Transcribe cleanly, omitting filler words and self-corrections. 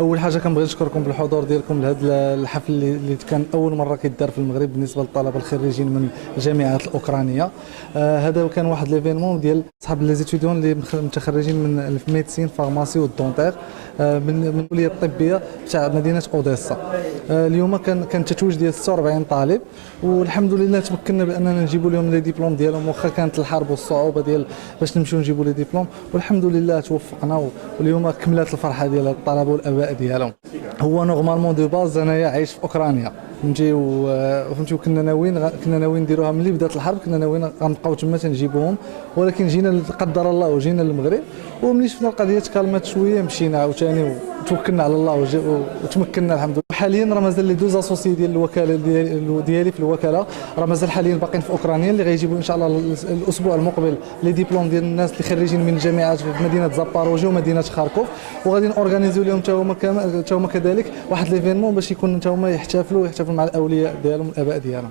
اول حاجه كنبغي نشكركم بالحضور ديالكم لهذا الحفل اللي كان اول مره كيدار في المغرب بالنسبه للطلبه الخريجين من الجامعات الاوكرانيه. هذا كان واحد ليفينمون ديال صحاب لي زيتيديون اللي متخرجين من الميديسين فارماسي والدونتير من الكليه الطبيه تاع مدينه اوديسا. اليوم كان التتويج ديال 46 طالب، والحمد لله تمكنا باننا نجيبوا لهم لي ديبلوم ديالهم، واخا كانت الحرب والصعوبه ديال باش نمشيو نجيبوا لي ديبلوم، والحمد لله توفقنا. واليوم كملات الفرحه ديال الطلبه والاباء ديالهم. هو نورمالمون دو باز انايا عايش في اوكرانيا، فهمتي، كنا ناويين نديروها ملي بدات الحرب، كنا ناويين غنبقاو تما تنجيبوهم، ولكن جينا قدر الله وجينا للمغرب، وملي شفنا القضيه تكالمات شويه مشينا عاوتاني وتوكلنا على الله وتمكنا الحمد لله. حاليا راه مازال لي دوز اسوسي ديال الوكاله ديالي في الوكاله راه مازال حاليا باقيين في اوكرانيا، اللي غيجيبوا ان شاء الله الاسبوع المقبل لي ديبلوم ديال الناس اللي خريجين من الجامعات في مدينه زاباروجي ومدينه خاركوف، وغادي نورغانيزيو لهم حتى هما كذلك واحد ليفينمون باش يكون حتى هما يحتفلوا مع الاولياء ديالهم الاباء ديالهم.